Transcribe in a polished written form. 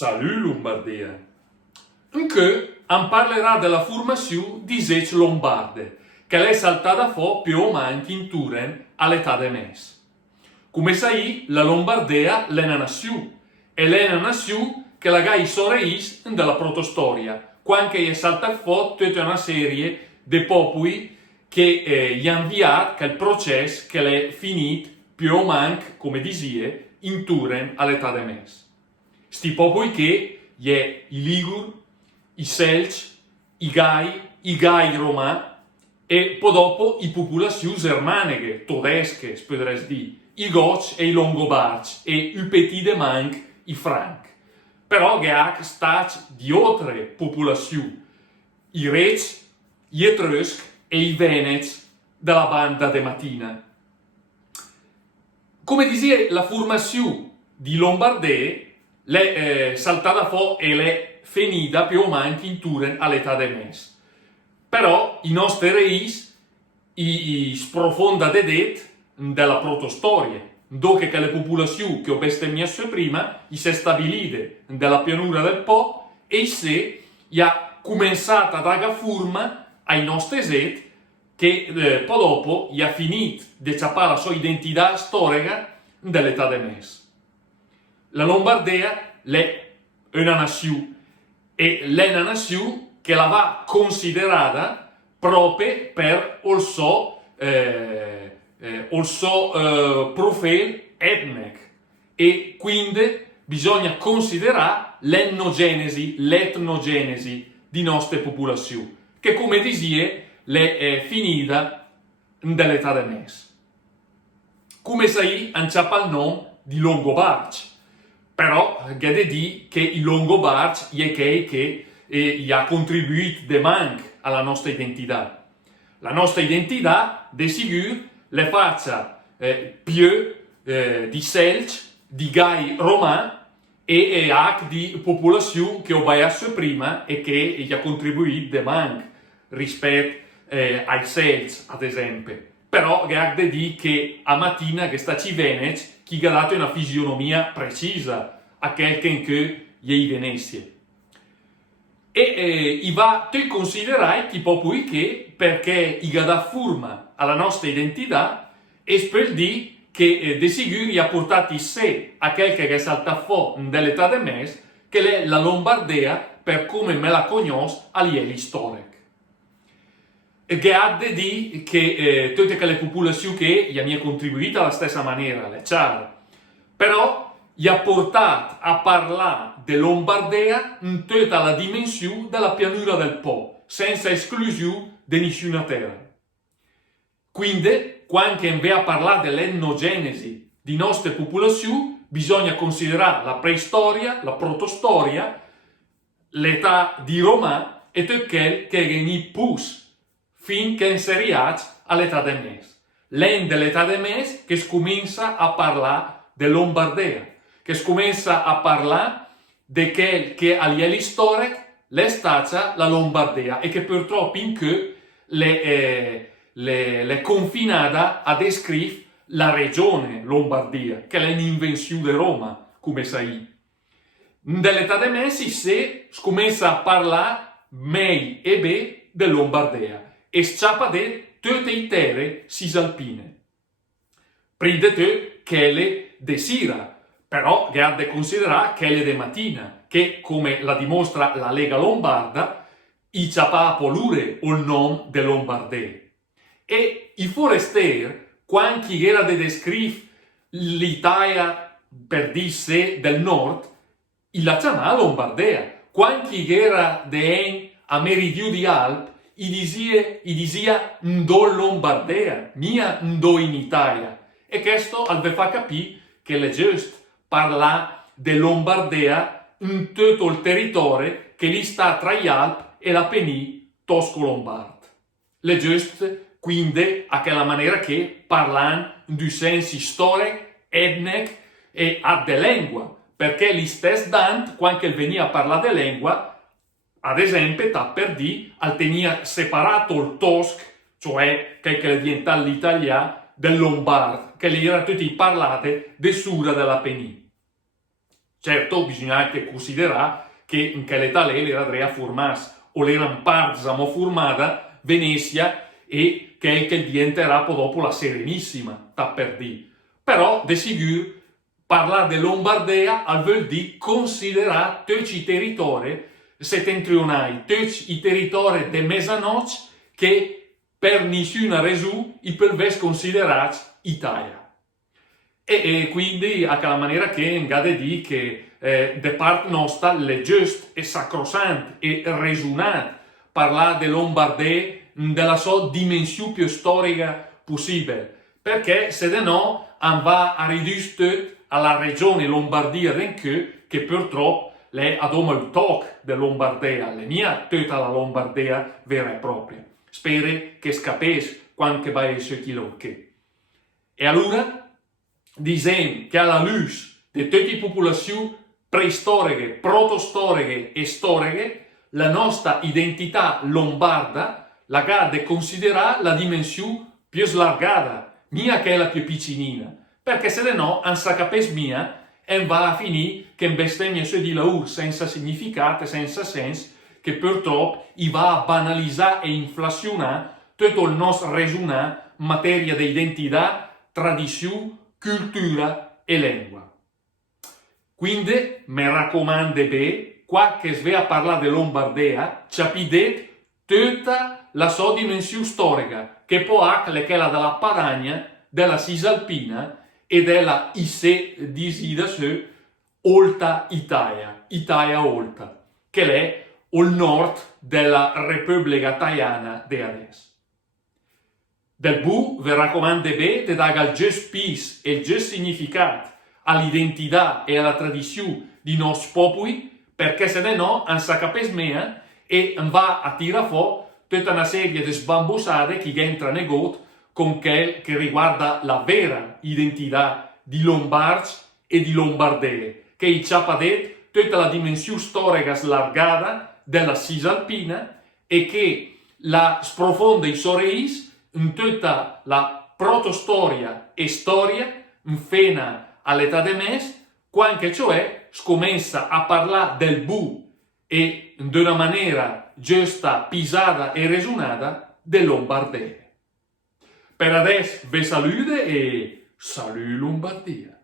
Salut Lombardia! Anche an parlerà della formazione di Zec Lombarde, che è saltata fuori più o meno in Turen all'età de mes. Come sai, la Lombardia è una nazione, e è una nazione che la gai soreis della protostoria, quando è saltata fuori tutta una serie di popoli che gli hanno inviato che il processo che è finito più o meno, come disie, in Turen all'età de mes. Sti popoli che è i Ligur, i Selci, i Gai Romà e poi dopo i popolazioni germaniche, tedesche, potrei dire, i Goch e i Longobards e i Petit de Manc, i Franc. Però che ha stati di altre popolazioni, i Reci, gli Etruschi e i Veneti della banda de Matina. Come dice la formazione di Lombardia, l'è saltata fuori e l'è finita più o meno in Turen all'età de mes. Però i nostri reis sprofonda dedet della protostoria, dove che le popolazioni che ho bestemmiato prima si stabilite nella pianura del Po e se ha cominciato a dare forma ai nostri eset che poi dopo ha finito di ciappare la sua identità storica dell'età de mes. La Lombardia è una nazione e è una nazione che la va considerata proprio per il suo profilo etnico e quindi bisogna considerare l'etnogenesi di nostre popolazioni, che come disie è finita nell'età de mes. Come sai, anciappa il nome di Longobardi. Però, che de di che i Longobardi è che gli ha contribuito de manc alla nostra identità. La nostra identità, de sicuro, le faccia più di Selci, di Gai Romà e anche di popolazioni che ho baiato prima e che gli ha contribuito de manc rispetto ai Selci, ad esempio. Però, che ha de di che a mattina che sta ci Veneti chi ha dato una fisionomia precisa a quel che gli Venezie. E va a considerare chi popoli che perché gli ha dato forma alla nostra identità e per dire che de sicuro gli ha portato sé a quel che è saltato fuori nell'età de mes, che è la Lombardia per come me la conosco a livello storico. E che ha de dire che tutte le popolazioni che gli hanno contribuito alla stessa maniera, le chiaro. Però gli ha portato a parlare di Lombardia in tutta la dimensione della pianura del Po, senza esclusione di nessuna terra. Quindi, quando invece a parlare dell'etnogenesi di nostre popolazioni, bisogna considerare la preistoria, la protostoria, l'età di Roma e tutto quel che è in pus finché inseriati all'età de mes. L'en dell'età de mes che scomincia a parlare di Lombardia, che scomincia a parlare di quel che a livello storico è stata la Lombardia e che purtroppo in che le confinata a descrivere la regione Lombardia, che è un'invenzione di Roma, come sai. Nell'età de mes si scomincia a parlare mei e be di Lombardia e sciappa de tutte le terre cisalpine. Prima di che le de Sira, però che ha da considerare che le de Matina, che come la dimostra la Lega Lombarda, i ciappa polure il nome de Lombardè. E i forestieri, quando era de descrivere l'Italia per dire sé del nord, la chiamava Lombardea. Quando era de a meridio di Alp, i dizia ndo Lombardea, mia ndo in Italia. E questo al fa capire che è giusto parlare di Lombardea in tutto il territorio che lì sta tra gli Alpi e la Peni tosco-lombarda. È giusto quindi a quella maniera che parlano di sensi storico, etnico e a de lingua, perché gli stessi Dante, quando veniva a parlare di lingua, ad esempio, per dire, tenia separato il tosc, cioè che diventa l'italiano, del lombard, che lì erano tutti parlati di sura della Peni. Certo, bisogna anche considerare che in quell'età lì l'era formarsi, o l'erano parzamo formata Venezia e che diventerà poi dopo la Serenissima, sta per dire. Però, de sicuro, parlare di Lombardia vuol dire considerare tutti i territori settentrionali, tutti i territori di mezzanotte che per nessuna ragione i per considerati Italia. E quindi a quella maniera che ingade di che da parte nostra è giusto e sacrosanto e risuonato parlare di Lombardia della sua dimensione più storica possibile, perché se no va a ridurre alla regione Lombardia che purtroppo lei ha il tocco della Lombardia, la mia tutta la Lombardia vera e propria. Spero che scapesse quando va a essere chi che. E allora diciamo che alla luce di tutte le popolazioni preistoriche, protostoriche e storiche, la nostra identità lombarda la gade considerare la dimensione più slargata, mia che è la più piccinina, perché se no, non sa capes mia, e va a finire che in bestemmia su di la senza significato, senza senso, che purtroppo va a banalizzare e inflazionare tutto il nostro ragionare in materia di identità, tradizione, cultura e lingua. Quindi, mi raccomando bene, qua che si va a parlare di Lombardia, capite tutta la sua dimensione storica, che può essere quella della Padania, della Cisalpina e della Isse disida su Olta Italia, Italia Olta, che è il nord della Repubblica Italiana di adesso. Del bu, vi raccomando bene, di dare il giusto peso e il giusto significato all'identità e alla tradizione di nostri popoli, perché se no non sa capire mea e va a tirare fuori tutta una serie di sbambusate che entra nei got con quel che riguarda la vera identità di Lombardi e di Lombardee, che ci ha detto tutta la dimensione storica slargata della Cisalpina e che la sprofonda i sorris in tutta la protostoria e storia fino all'età de mes, quando cioè scommessa a parlare del bu e di una maniera giusta, pisata e resonata del Lombardee. Per adesso vi saluto e salut Lombardia!